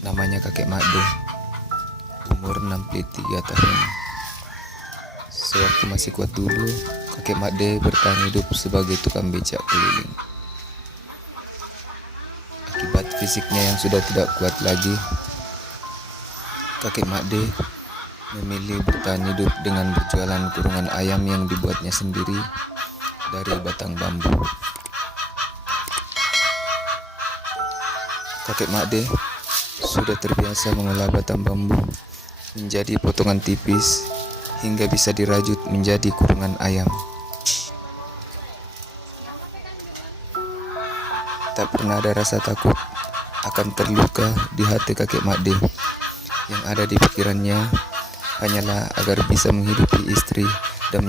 Namanya kakek Made, umur 63 tahun. Sewaktu masih kuat dulu, kakek Made bertahan hidup sebagai tukang becak keliling. Akibat fisiknya yang sudah tidak kuat lagi, kakek Made memilih bertahan hidup dengan berjualan kurungan ayam yang dibuatnya sendiri dari batang bambu. Kakek Made sudah terbiasa mengolah batang bambu menjadi potongan tipis hingga bisa dirajut menjadi kurungan ayam. Tak pernah ada rasa takut akan terluka di hati kakek Made. Yang ada di pikirannya hanyalah agar bisa menghidupi istri dan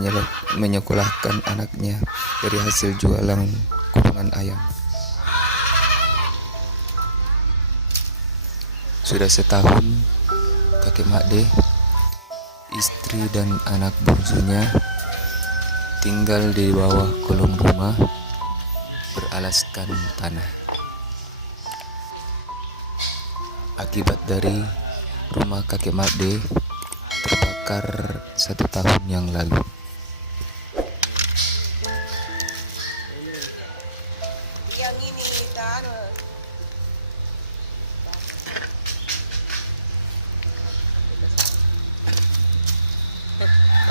menyekolahkan anaknya dari hasil jualan kurungan ayam. Sudah setahun kakek Made, istri dan anak bungsunya tinggal di bawah kolong rumah beralaskan tanah. Akibat dari rumah kakek Made terbakar 1 tahun yang lalu. Yang ini taruh.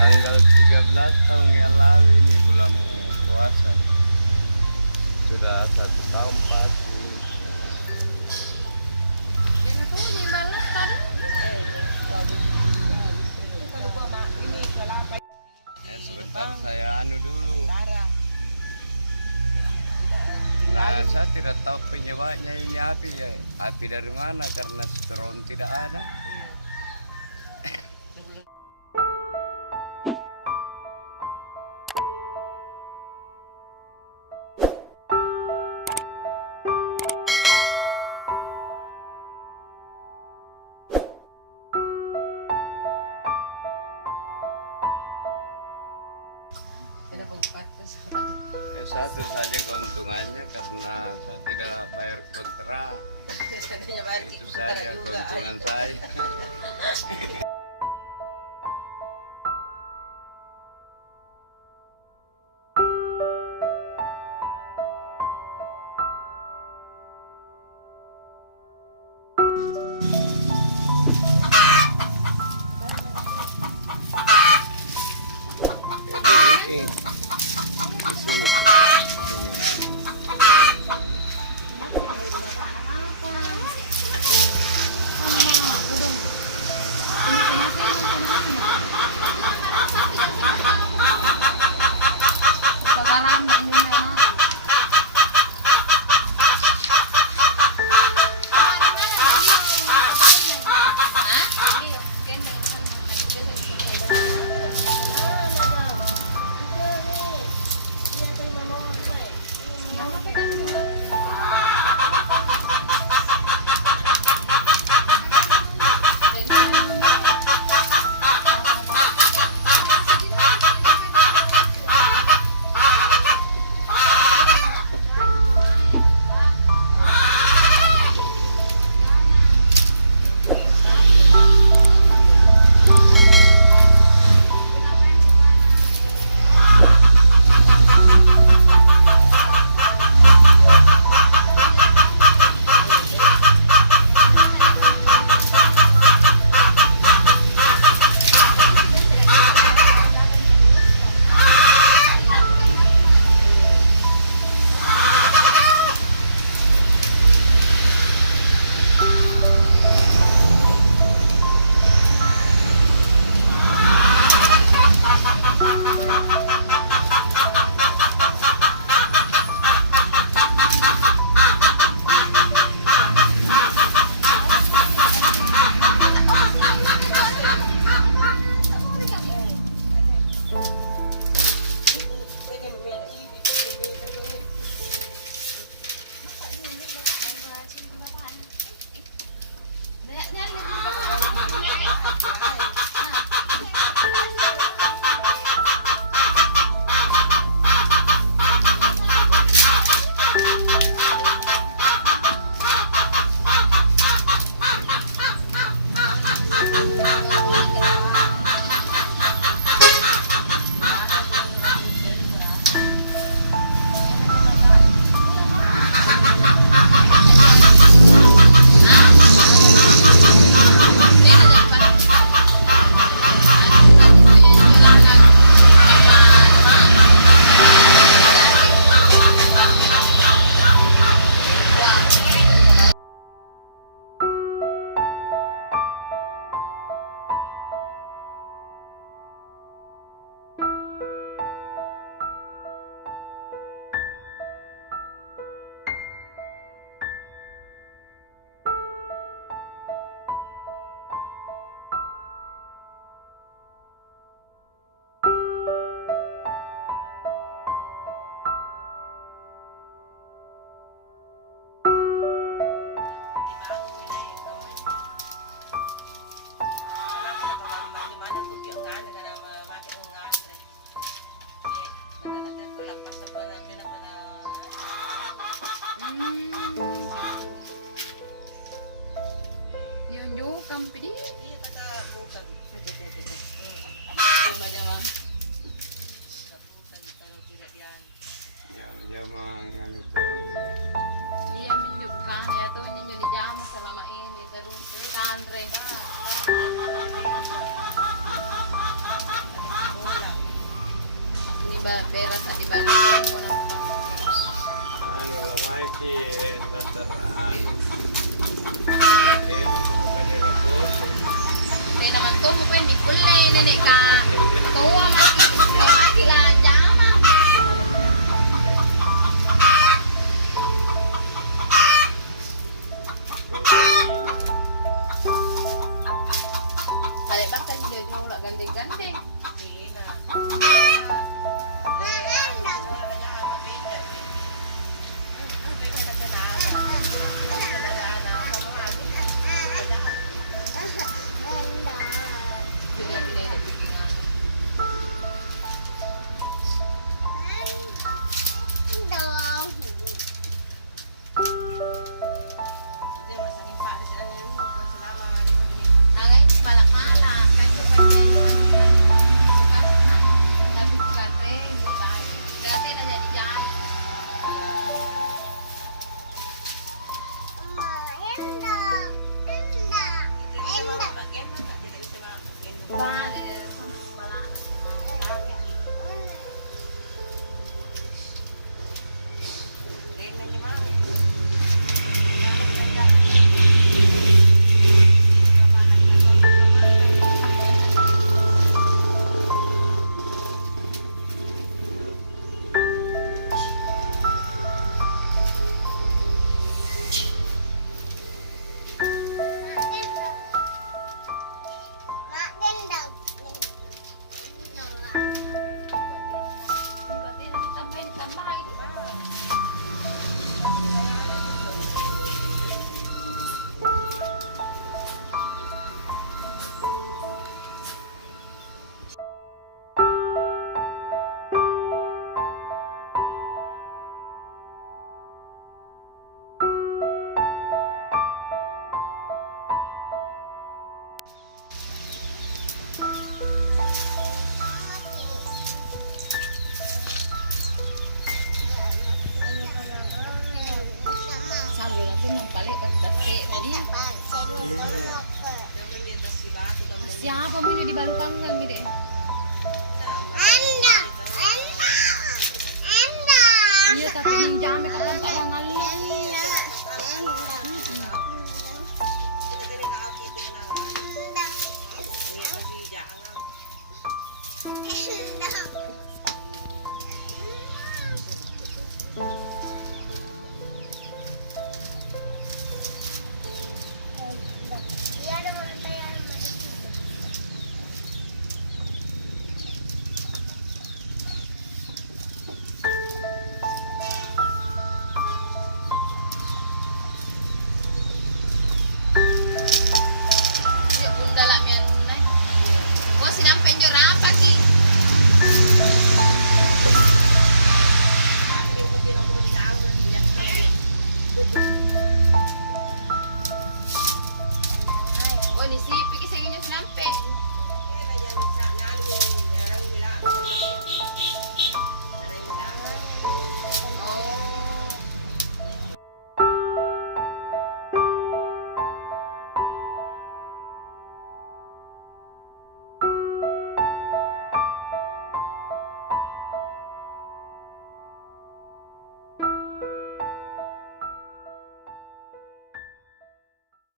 Tanggal 13 tahun yang lalu ini bulan puasa. Sudah 1 tahun pasti. Ini kelapa di depan Saya dulu. utara. Tidak Saya tidak tahu penyebabnya ini api ya. Api dari mana karena strong tidak ada. Satu saja keuntungannya karena saya tidak bayar kontrak. Katanya berarti utara juga. Keuntungan saya. bisa mama gendong kan tidak bisa mama gendong sakit gendong gimana siapa mau di balukan nggak mide? Iya tapi di jam kalau orang